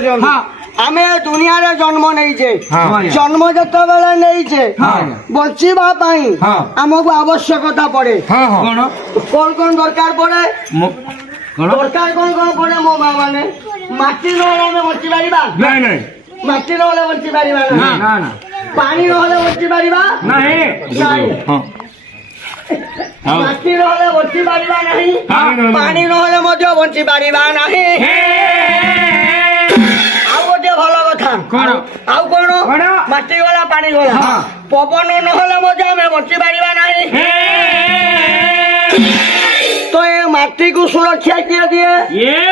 जन्म आमे दुनिया रे जन्म नहीं जे जन्म जते बेले नहीं जे बंचीबा पई हमको आवश्यकता पड़े कौन कौन दरकार पड़े दरकार कौन कौन पड़े मो मां माने माटी रहले हमें बंची पारिबा नहीं नहीं माटी रहले बंची पारिबा ना ना पानी रहले बंची पारिबा नहीं नहीं माटी रहले बंची पारिबा नहीं पानी रहले मध्य बंची पारिबा नहीं कौन आउ कौन माटी गला पानी गला पवन नहले मजा हमें बंची पारिबा नहीं तो ये माटी को सुरक्षा किए दिए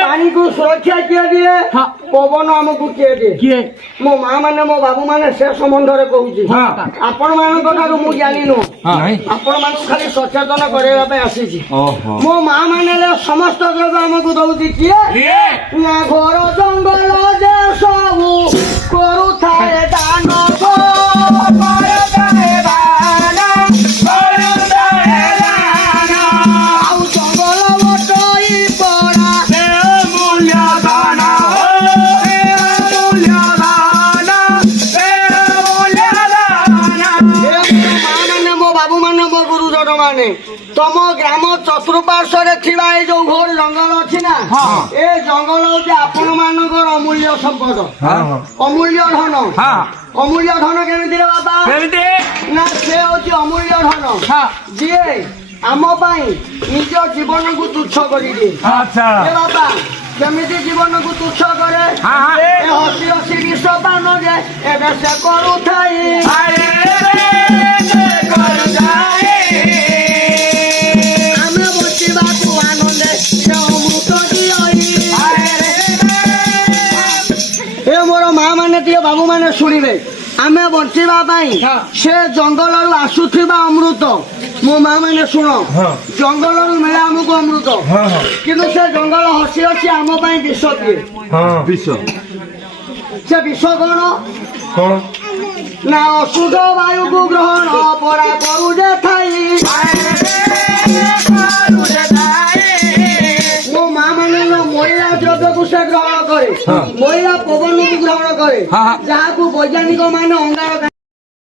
पानी को सुरक्षा किए दिए पवन हमको किए दिए मो माँ माने मो बाबू माने से संबंध रे कहूची आपण मान ठारू मु जानी नु आपण मान खाली सचेतन करबा पे आसीची मो माँ माने समस्त द्रव्य हमको दउची किए ना घर जंगल जे सब करू थाए दान तम ग्राम चतुर्पार्श्व जो घोर जंगल अच्छी ना ए जंगल हूँ आपण मान अमूल्य संपद अमूल्य धन अमूल्य धन केमी बाबा ना से हूँ अमूल्य धन जी आम निज जीवन को तुच्छ कर बाबा केमी जीवन को तुच्छ करे हसी हसी विष पान जे से करू बाबू माने शुणिबे आमे बंचीबा से जंगल आसुथिबा अमृत मो माँ माने शुण जंगल मिले आमको अमृत किंतु से जंगल हसी हसी आम विष दिए विष से विष कौन कौन ना अशुद्ध वायु को ग्रहण पड़ा करू जे थाई मो माँ माने महिला द्रव्य को से ग्रहण करे महिला पवन को ग्रहण करे जहाँ को वैज्ञानिक मान अंगार